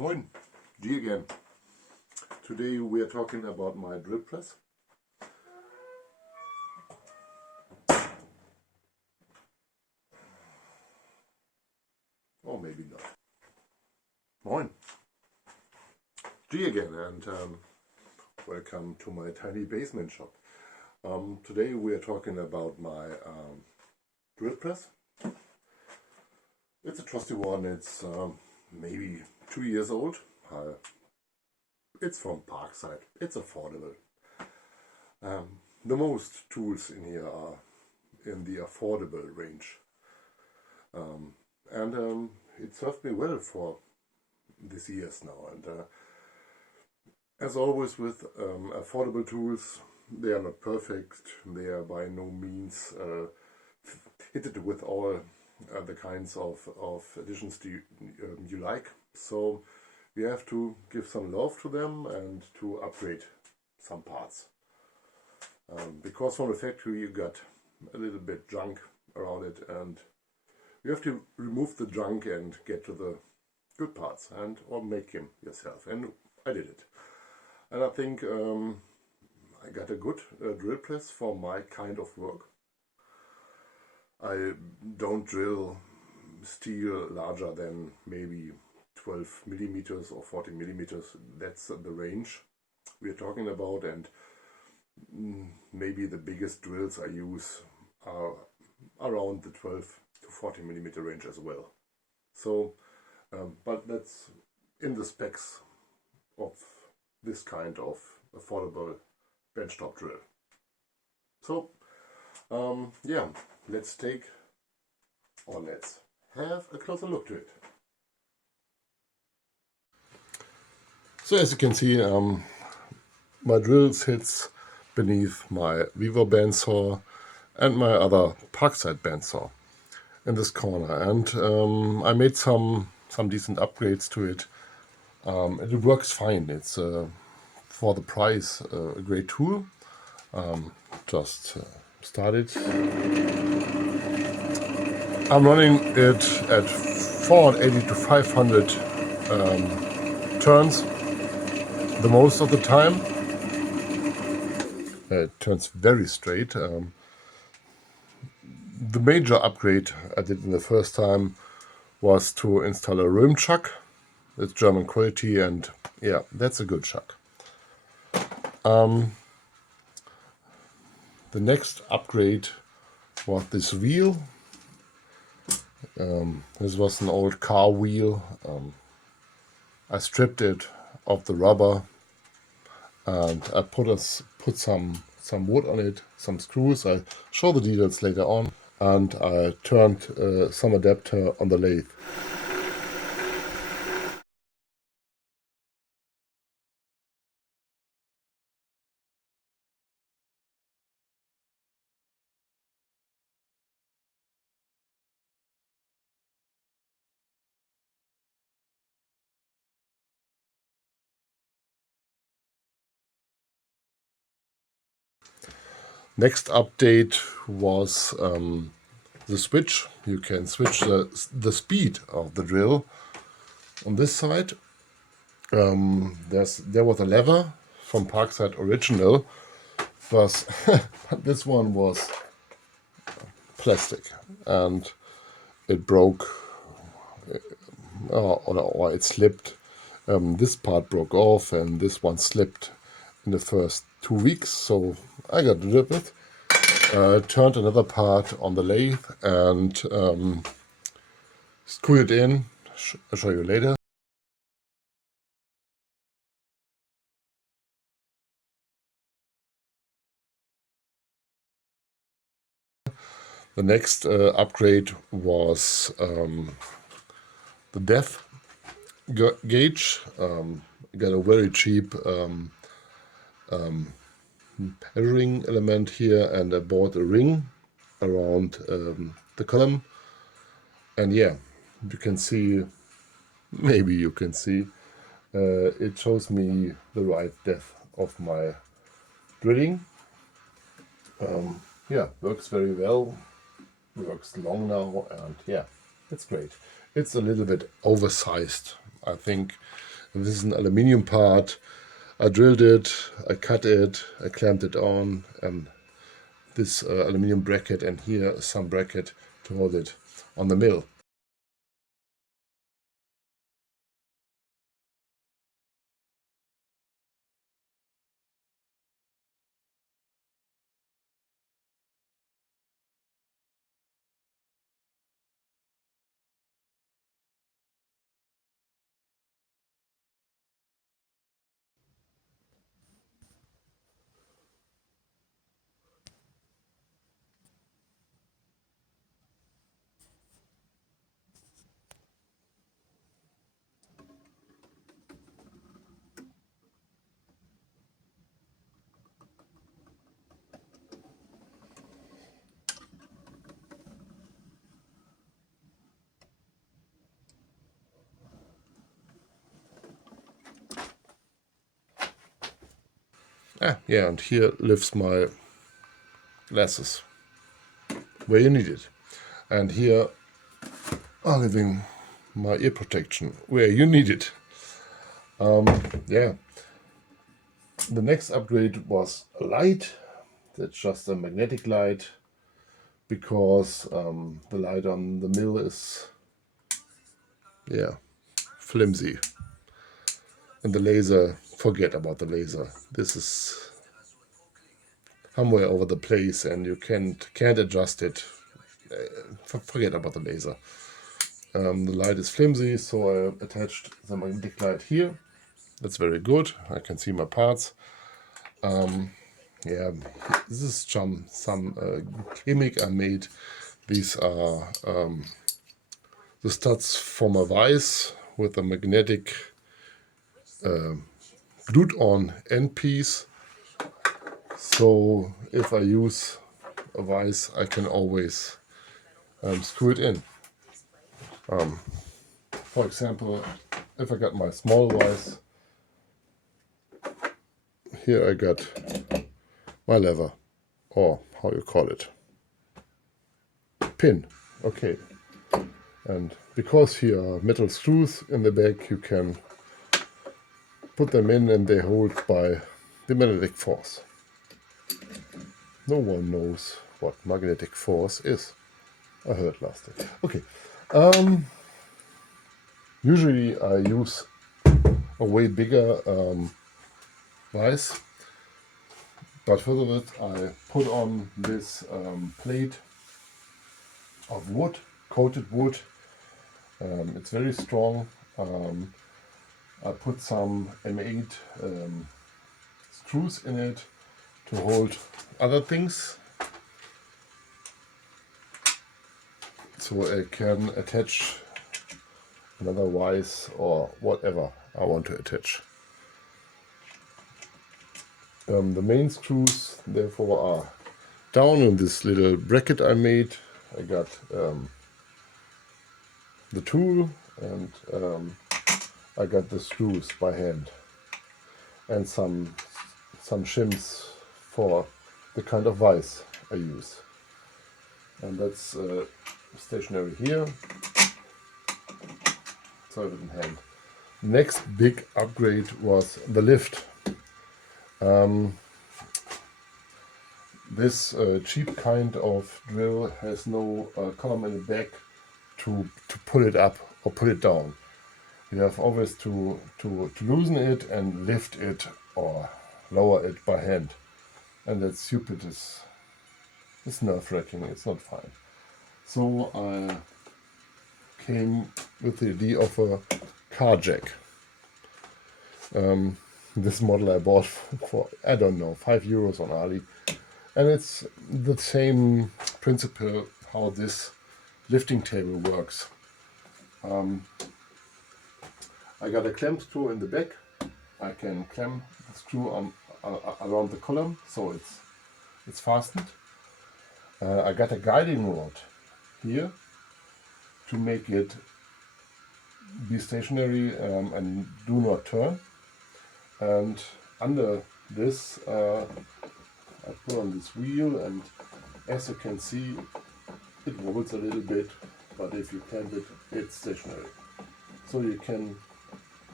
Moin, G again. Today we are talking about my drill press. Or maybe not. Moin, G again, and welcome to my tiny basement shop. Today we are talking about my drill press. It's a trusty one. It's maybe 2 years old. It's from Parkside. It's affordable. The most tools in here are in the affordable range. And it served me well for these years now. And as always with affordable tools, they are not perfect. They are by no means fitted with all the kinds of additions you like. So you have to give some love to them and to upgrade some parts. Because from the factory you got a little bit junk around it, and you have to remove the junk and get to the good parts or make them yourself. And I did it. And I think I got a good drill press for my kind of work. I don't drill steel larger than maybe 12 millimeters or 40 millimeters. That's the range we are talking about, and maybe the biggest drills I use are around the 12 to 40 millimeter range as well. So, but that's in the specs of this kind of affordable benchtop drill. So, yeah, let's have a closer look to it. So as you can see, my drill sits beneath my Vivo bandsaw and my other Parkside bandsaw in this corner, and I made some decent upgrades to it. It works fine. It's for the price a great tool. Just started. I'm running it at 480 to 500 turns the most of the time. It turns very straight. The major upgrade I did in the first time was to install a rim chuck. It's German quality, and yeah, that's a good chuck. The next upgrade was this wheel. This was an old car wheel. I stripped it of the rubber, and I put some wood on it, some screws. I'll show the details later on. And I turned some adapter on the lathe. Next update was the switch. You can switch the speed of the drill. On this side, there was a lever from Parkside Original, but this one was plastic and it broke, or it slipped. This part broke off and this one slipped in the first 2 weeks, so I got rid of it. Turned another part on the lathe and screwed it in. I'll show you later. The next upgrade was the depth gauge. Got a very cheap measuring element here, and I bought a ring around the column, and yeah, you can see, maybe you can see, it shows me the right depth of my drilling. Yeah, works very well, works long now, and yeah, it's great. It's a little bit oversized. I think And this is an aluminium part. I drilled it, I cut it, I clamped it on, and this aluminium bracket, and here some bracket to hold it on the mill. Yeah, and here lives my glasses, where you need it. And here are living my ear protection, where you need it. Yeah. The next upgrade was a light. That's just a magnetic light, because the light on the mill is, yeah, flimsy. And the laser, forget about the laser. This is somewhere over the place, and you can't adjust it. Forget about the laser. The light is flimsy, so I attached the magnetic light here. That's very good. I can see my parts. Yeah, this is some gimmick I made. These are the studs for my vise with a magnetic glued on end piece. So if I use a vise, I can always screw it in. For example, if I got my small vise, here I got my lever, or how you call it, pin. Okay. And because here are metal screws in the back, you can put them in and they hold by the magnetic force. No one knows what magnetic force is. I heard last time. Okay. Usually I use a way bigger vise, but for that I put on this plate of wood, coated wood. It's very strong. I put some M8 screws in it to hold other things, so I can attach another vise or whatever I want to attach. The main screws therefore are down in this little bracket I made. I got the tool, and I got the screws by hand, and some shims for the kind of vise I use. And that's stationary here, so I have it in hand. Next big upgrade was the lift. This cheap kind of drill has no column in the back to pull it up or pull it down. You have always to loosen it and lift it or lower it by hand. And that's stupid. It's nerve-wracking. It's not fine. So I came with the idea of a car jack. This model I bought for, I don't know, €5 on Ali. And it's the same principle how this lifting table works. I got a clamp screw in the back. I can clamp the screw on around the column, so it's fastened. I got a guiding rod here to make it be stationary and do not turn. And under this I put on this wheel, and as you can see, it wobbles a little bit, but if you clamp it, it's stationary. So you can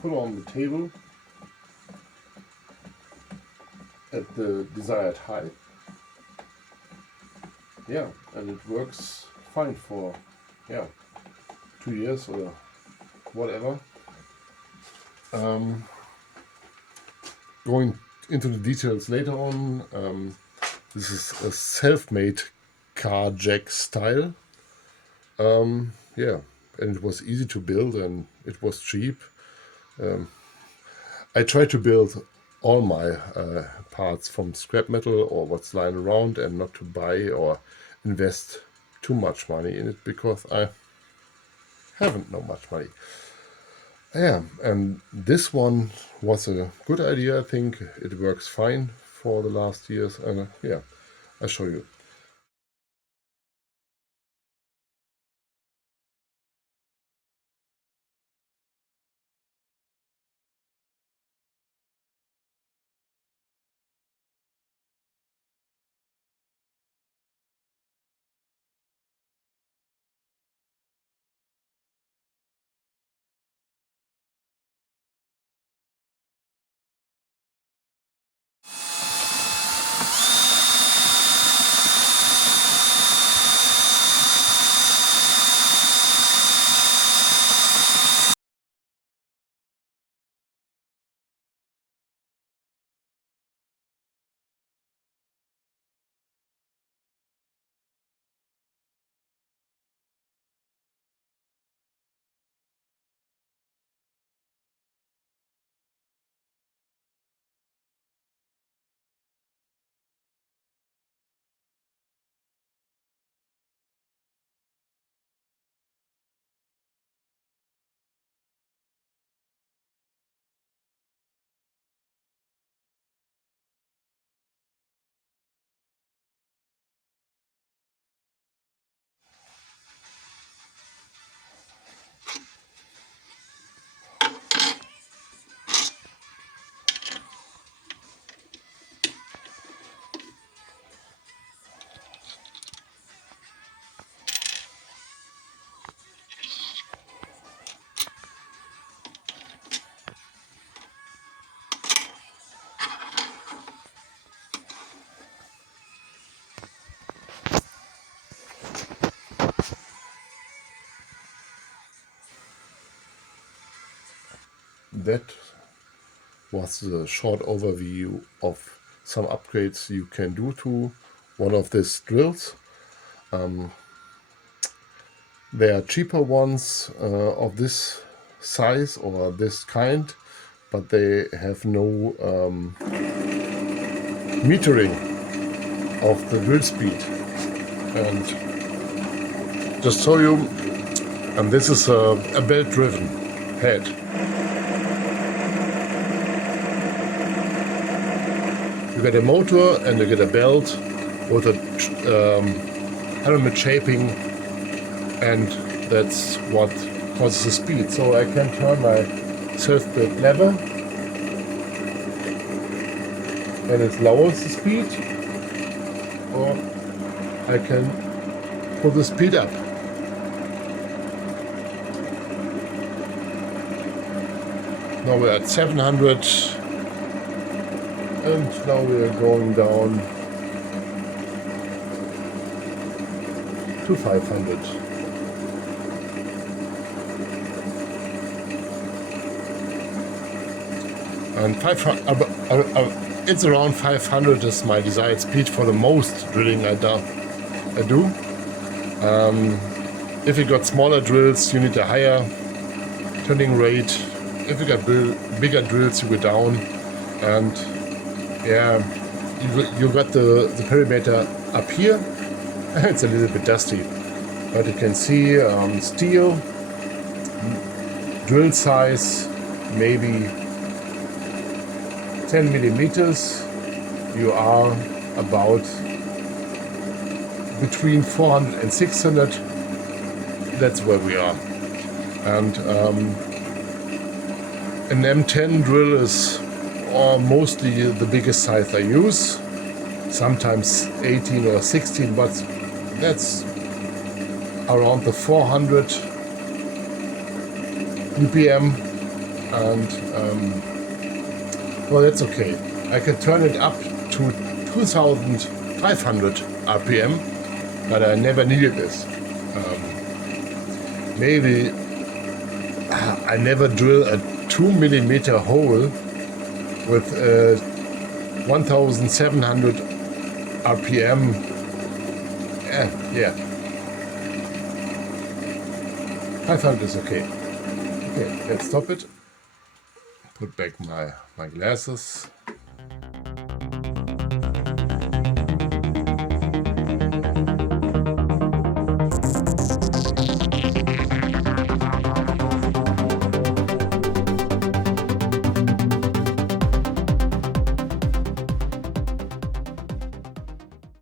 put on the table at the desired height. Yeah, and it works fine for 2 years or whatever. Going into the details later on, this is a self-made car jack style. Yeah, and it was easy to build and it was cheap. I try to build all my parts from scrap metal or what's lying around, and not to buy or invest too much money in it, because I haven't no much money. Yeah, and this one was a good idea. I think it works fine for the last years, and yeah, I'll show you. That was the short overview of some upgrades you can do to one of these drills. There are cheaper ones of this size or this kind, but they have no metering of the drill speed. And just show you, and this is a belt-driven head. You get a motor and you get a belt with a helmet shaping, and that's what causes the speed. So I can turn my self-built lever and it lowers the speed, or I can put the speed up. Now we're at 700, and now we're going down to 500. And it's around 500 is my desired speed for the most drilling I do. If you got smaller drills, you need a higher turning rate. If you got bigger drills, you go down, and yeah, you got the perimeter up here. It's a little bit dusty, but you can see steel, drill size maybe 10 millimeters. You are about between 400 and 600. That's where we are. And an M10 drill is mostly the biggest size I use. Sometimes 18 or 16, but that's around the 400 UPM. and well, that's okay. I can turn it up to 2500 RPM, but I never needed this. Maybe I never drill a 2mm hole with 1700 RPM. Yeah, 500 is okay. Okay, let's stop it. Put back my glasses.